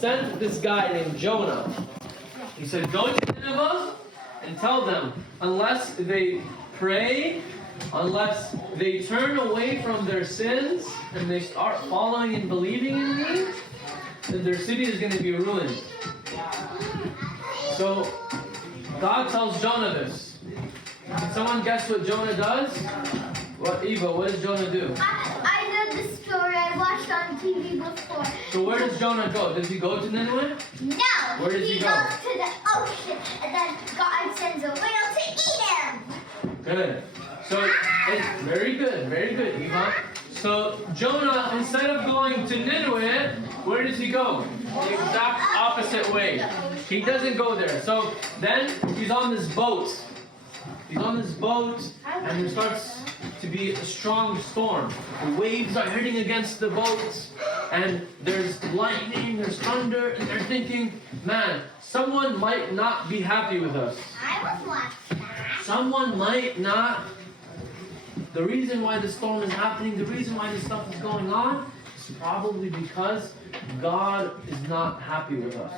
sent this guy named Jonah. He said, go to Nineveh and tell them, unless they pray, unless they turn away from their sins and they start following and believing in me, then their city is going to be ruined. So God tells Jonah this. Can someone guess what Jonah does? What, Eva, what does Jonah do? I know the story. I watched on TV before. So where does Jonah go? Does he go to Nineveh? No. Where does he go? Goes to the ocean, and then God sends a whale to eat him. Good. So, very good, Eva. So Jonah, instead of going to Nineveh, where does he go? The exact opposite way. He doesn't go there. So then he's on this boat. He's on this boat, and there starts to be a strong storm. The waves are hitting against the boat, and there's lightning, there's thunder, and they're thinking, man, someone might not be happy with us. I was watching that. Someone might not. The reason why the storm is happening, the reason why this stuff is going on, is probably because God is not happy with us.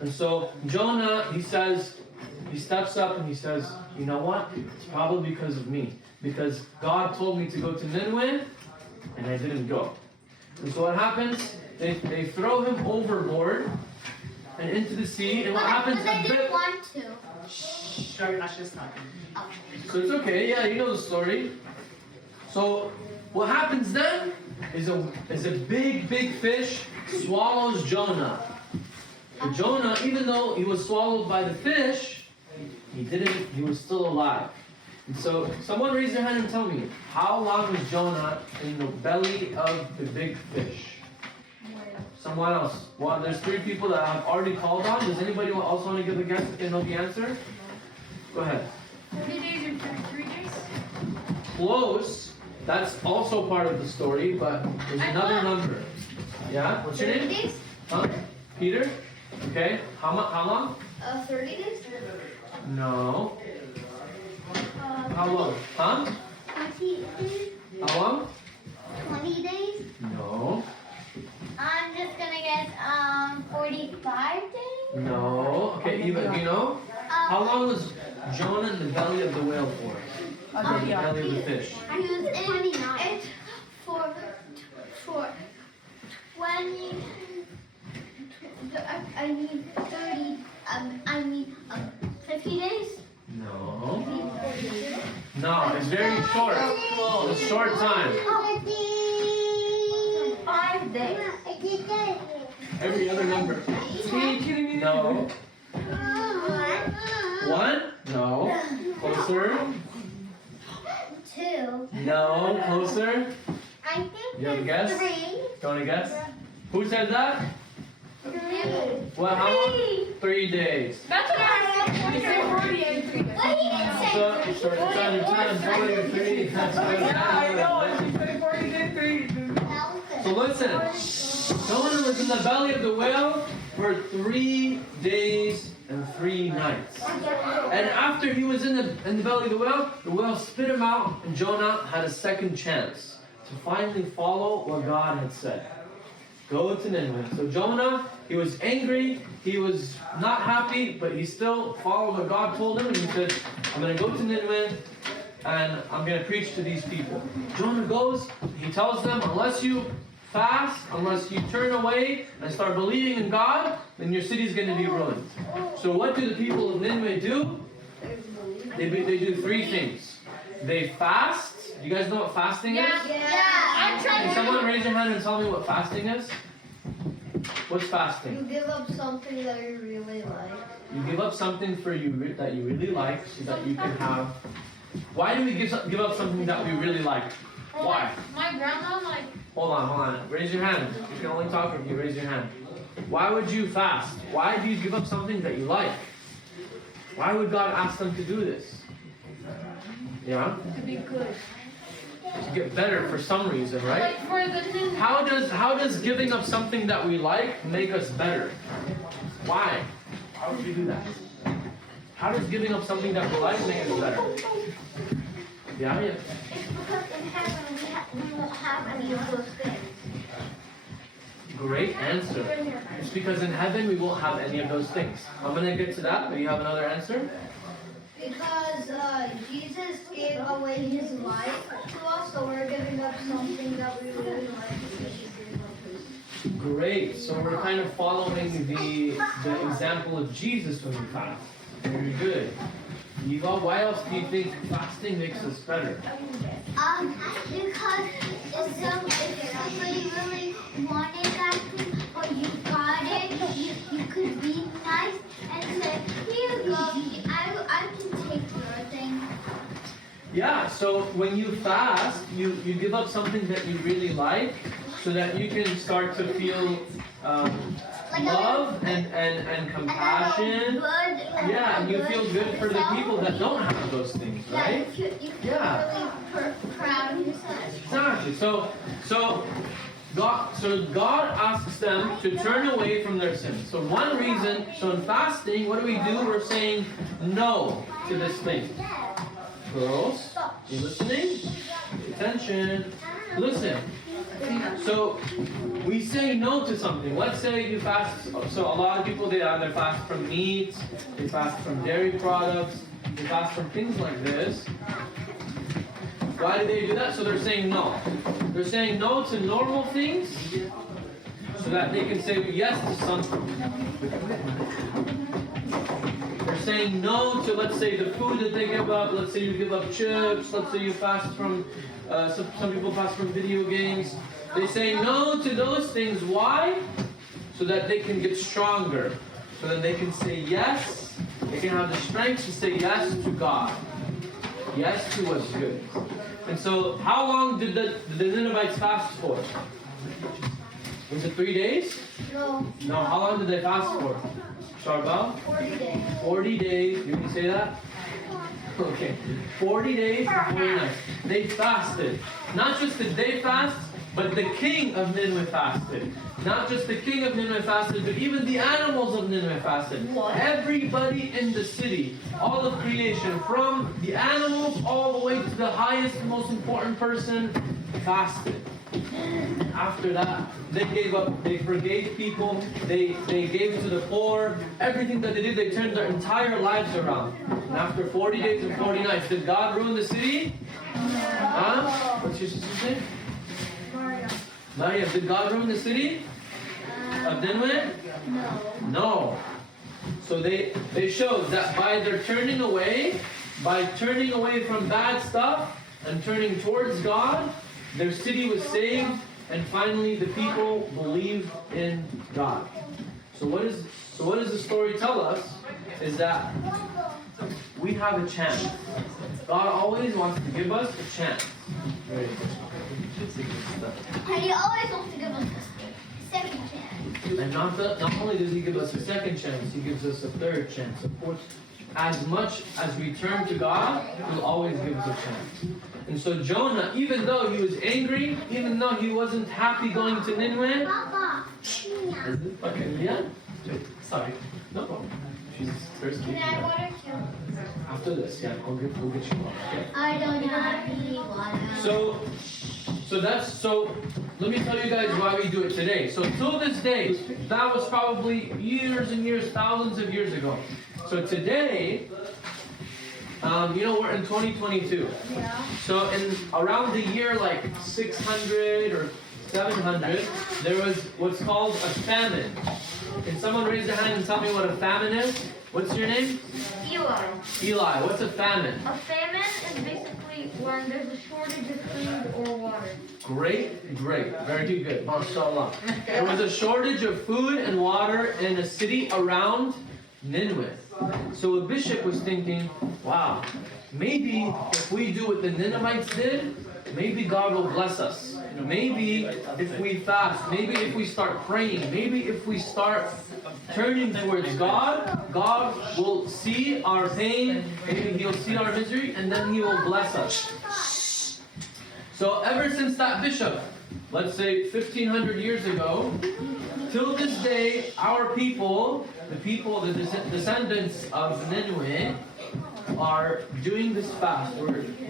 And so Jonah, he steps up and he says, you know what? It's probably because of me. Because God told me to go to Nineveh, and I didn't go. And so what happens? They throw him overboard and into the sea. And what happens? But they didn't want to. Sorry, not just talking. So it's okay, yeah, you know the story. So what happens then is a big fish swallows Jonah. But Jonah, even though he was swallowed by the fish, he was still alive. And so someone raise their hand and tell me, how long was Jonah in the belly of the big fish? Someone else. Well, there's 3 people that I've already called on. Does anybody else want to give a guess if they know the answer? Go ahead. 40 days and 33 days? Close. That's also part of the story, but there's another number. Yeah? What's your 30 name? days? Huh? Peter? Okay. How long? 30 days? No. How long? Huh? 20 days? How long? 20 days? No. I'm just gonna guess 45 days? No. Okay, Eva, do you know? How long was Jonah in the belly of the whale for? Or the belly of the fish? He was in 29. For 20. I mean 30. 50 days? No. No, it's very short. It's a short time. 5 days. Every other number. No. 1? No. Closer. 2. No. Closer. I think You have a guess? 3. You want to guess? Who said that? 3. Well, how long? 3 days. That's what I said. You said 40 and 3 days. Well, he didn't say So it's either 10, 40, or 3. That's good. Yeah, I know. She said 40 and 3. So listen, Jonah was in the belly of the whale for 3 days and 3 nights. And after he was in the belly of the whale spit him out, and Jonah had a second chance to finally follow what God had said. Go to Nineveh. So Jonah, he was angry, he was not happy, but he still followed what God told him, and he said, I'm going to go to Nineveh, and I'm going to preach to these people. Jonah goes, he tells them, unless you fast, unless you turn away and start believing in God, then your city is going to be ruined. So what do the people of Nineveh do? They do 3 things. They fast. You guys know what fasting is? Yeah. Can someone raise their hand and tell me what fasting is? What's fasting? You give up something that you really like. You give up something that you really like so that you can have. Why do we give up something that we really like? Why? My grandma, Hold on. Raise your hand. You can only talk if you raise your hand. Why would you fast? Why do you give up something that you like? Why would God ask them to do this? Yeah? to be good. To get better for some reason, right? Like for the How does giving up something that we like make us better? Why? How would you do that? How does giving up something that we like make us better? Yeah? It's because in heaven we won't have any of those things. Great answer. It's because in heaven we won't have any of those things. I'm going to get to that, but you have another answer? Because Jesus gave away his life to us, so we're giving up something that we really like. Great. So we're kind of following the example of Jesus when we fast. Very good. Eva, why else do you think fasting makes us better? Because if somebody really wanted that thing, but you got it, you could be nice and say, here you go, I can take your thing. Yeah, so when you fast, you give up something that you really like so that you can start to feel love and compassion. Yeah, and you feel good for the people that don't have those things, right? You feel really proud of yourself. Exactly. So God asks them to turn away from their sins. So one reason, so in fasting, what do? We're saying no to this thing. Girls, you listening? Pay attention. Listen. So we say no to something. Let's say you fast. So a lot of people, they either fast from meat, they fast from dairy products, they fast from things like this. Why do they do that? So they're saying no. They're saying no to normal things so that they can say yes to something. They're saying no to, let's say, the food that they give up. Let's say you give up chips. Let's say you fast from, some people fast from video games. They say no to those things. Why? So that they can get stronger. So that they can say yes. They can have the strength to say yes to God. Yes to what's good. And so, how long did the Ninevites fast for? Was it 3 days? No. No, how long did they fast for? Charbel? 40 days. 40 days. You can say that? Okay. 40 days and 40 nights. They fasted. Not just did they fast, but the king of Nineveh fasted. Not just the king of Nineveh fasted, but even the animals of Nineveh fasted. What? Everybody in the city, all of creation, from the animals all the way to the highest, most important person, fasted. After that, they gave up, they forgave people, they gave to the poor. Everything that they did, they turned their entire lives around. And after 40 days and 40 nights, did God ruin the city? Huh? What's your sister's name? Maria, did God ruin the city of Nineveh? No. So they showed that by their turning away from bad stuff and turning towards God, their city was saved, and finally the people believed in God. So what does the story tell us? Is that we have a chance. God always wants to give us a chance. Right. And he always wants to give us a second chance. And not only does he give us a second chance, he gives us a third chance. Of course, as much as we turn to God, he'll always give us a chance. And so Jonah, even though he was angry, even though he wasn't happy going to Nineveh, Papa. okay, yeah? Sorry. No problem. She's thirsty. Can I have water too? After this, yeah, we'll get you water, okay? I don't have any water. So let me tell you guys why we do it today. So till this day, that was probably years and years, thousands of years ago. So today, we're in 2022. Yeah. So in around the year like 600 or 700, there was what's called a famine. Can someone raise their hand and tell me what a famine is? What's your name? Eli. Eli. What's a famine? A famine is basically when there's a shortage of food or water. Great. Very good. MashaAllah. There was a shortage of food and water in a city around Nineveh. So a bishop was thinking, wow, maybe if we do what the Ninevites did, maybe God will bless us. Maybe if we fast, maybe if we start praying, maybe if we start turning towards God, God will see our pain, maybe He'll see our misery, and then He will bless us. So ever since that bishop, let's say 1500 years ago, till this day, our people, the descendants of Nineveh, are doing this fast.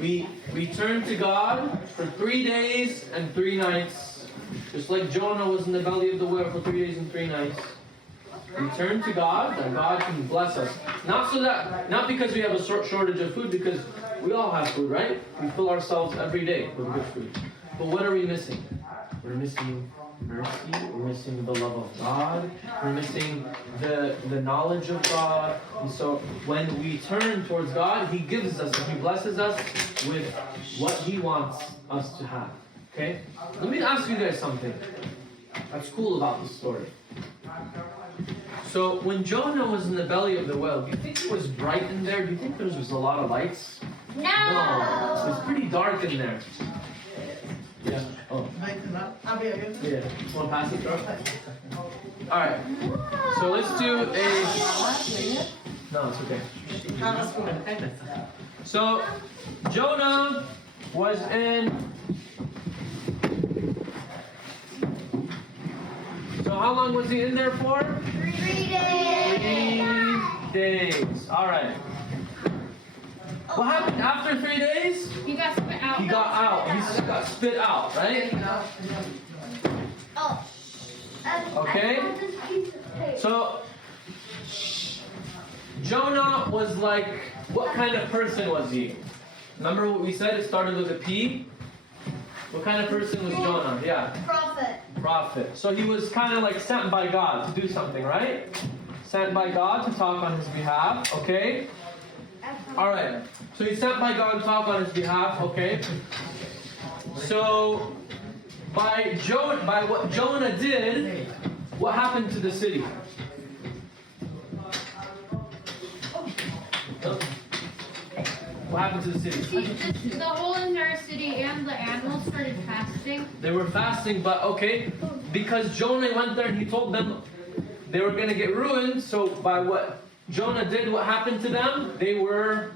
We turn to God for 3 days and 3 nights just like Jonah was in the belly of the whale for 3 days and 3 nights, we turn to God, that God can bless us. Not because we have a shortage of food, because we all have food, right? We fill ourselves every day with good food. But what are we missing? We're missing mercy, we're missing the love of God, we're missing the knowledge of God. And so when we turn towards God, He gives us, He blesses us with what He wants us to have. Okay? Let me ask you guys something that's cool about this story. So when Jonah was in the belly of the whale, do you think it was bright in there? Do you think there was a lot of lights? No. No. It was pretty dark in there. Yeah. Oh. Yeah. Just want to pass it, bro? Alright. So let's do a... No, it's okay. So, Jonah was in... So how long was he in there for? 3 days. 3 days. Alright. What happened after 3 days? He got spit out. He got out. He got spit out, right? Oh. Okay. So, Jonah was like, what kind of person was he? Remember what we said? It started with a P. What kind of person was Jonah? Yeah. Prophet. So he was kind of like sent by God to do something, right? Sent by God to talk on his behalf, okay? Alright. So he's sent by God to talk on his behalf, okay? So by what Jonah did, what happened to the city? What happened to the city? See, the whole entire city and the animals started fasting. They were fasting, but okay, because Jonah went there and he told them they were going to get ruined, so by what Jonah did, what happened to them? They were...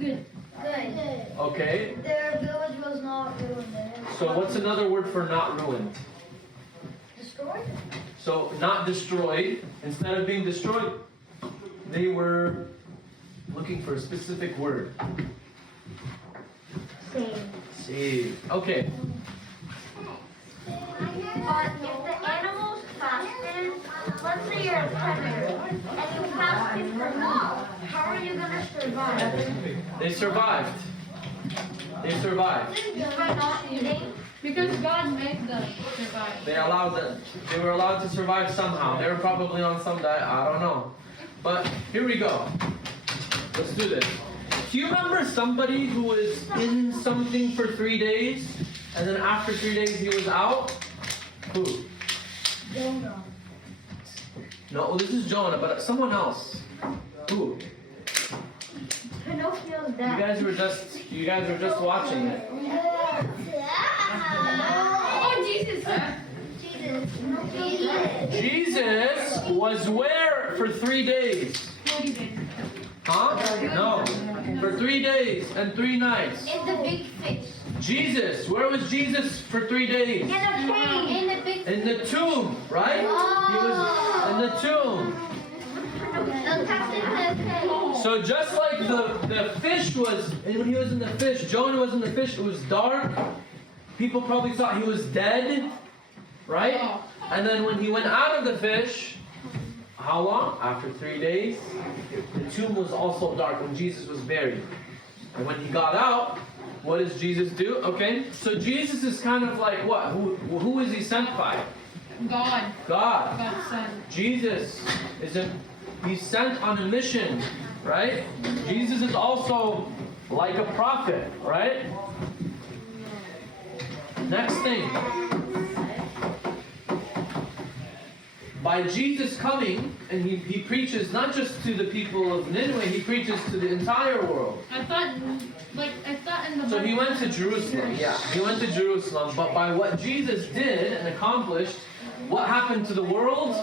Good. Okay. Their village was not ruined. So what's another word for not ruined? Destroyed? So not destroyed. Instead of being destroyed, they were looking for a specific word. Saved. Okay. But if the animals fasted, let's say you're a predator, and you fasted for long, how are you going to survive? They survived. They survived. Just by not eating? Because God made them survive. They were allowed to survive somehow. They were probably on some diet, I don't know. But here we go. Let's do this. Do you remember somebody who was in something for 3 days, and then after 3 days he was out? Who? Jonah. No, this is Jonah, but someone else. Who? Pinocchio's You dad. guys were just watching it. Oh, Jesus. Jesus was where for 3 days? What he did. Huh? No. For 3 days and 3 nights. In the big fish. Jesus, where was Jesus for 3 days? In the cave. In the big In the tomb, right? He was in the tomb. So just like the fish was, and when he was in the fish, Jonah was in the fish, it was dark. People probably thought he was dead, right? And then when he went out of the fish, how long? After 3 days. The tomb was also dark when Jesus was buried. And when he got out, what does Jesus do? Okay, so Jesus is kind of like what? Who is he sent by? God. God. God's son. Jesus he's sent on a mission, right? Jesus is also like a prophet, right? Next thing. By Jesus coming, and he preaches not just to the people of Nineveh, he preaches to the entire world. I thought in the So he Bible- went to Jerusalem, yeah. He went to Jerusalem, but by what Jesus did and accomplished, what happened to the world?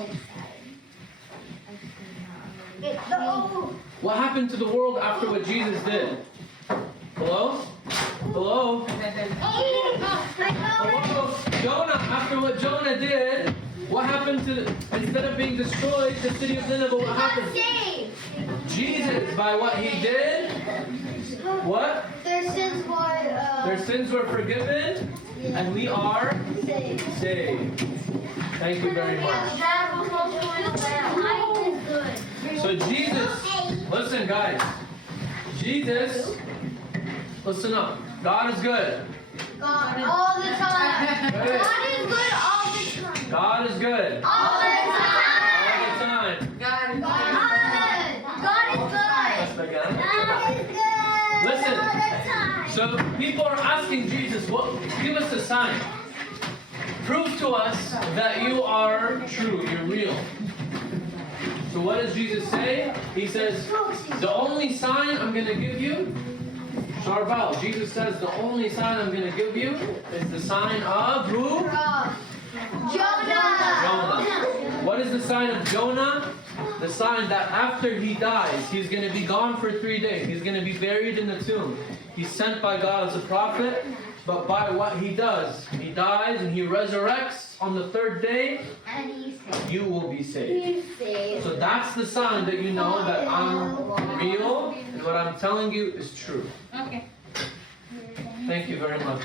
What happened to the world after what Jesus did? Hello? Hello? Hello? Jonah, after what Jonah did, what happened to, instead of being destroyed, the city of Nineveh, what happened? Jesus, by what he did, what? Their sins were forgiven, and we are saved. Thank you very much. That was also in the Bible. So Jesus, listen guys, Jesus, listen up. God is good. God all the time. Good. God is good all the time. God is good. All the time. All the time. God is good. That's the God guy. is good. Listen. All the time. So people are asking Jesus, "What? Give us a sign. Prove to us that you are true. You're real." So what does Jesus say? He says, "The only sign I'm going to give you." Sharbal, Jesus says, "The only sign I'm going to give you is the sign of who? Jonah. What is the sign of Jonah? The sign that after he dies, he's going to be gone for 3 days. He's going to be buried in the tomb. He's sent by God as a prophet, but by what he does, he dies and he resurrects on the 3rd day, And he's saved. you will be saved. He's saved. So that's the sign that you know that I'm real and what I'm telling you is true. Okay. Thank you very much.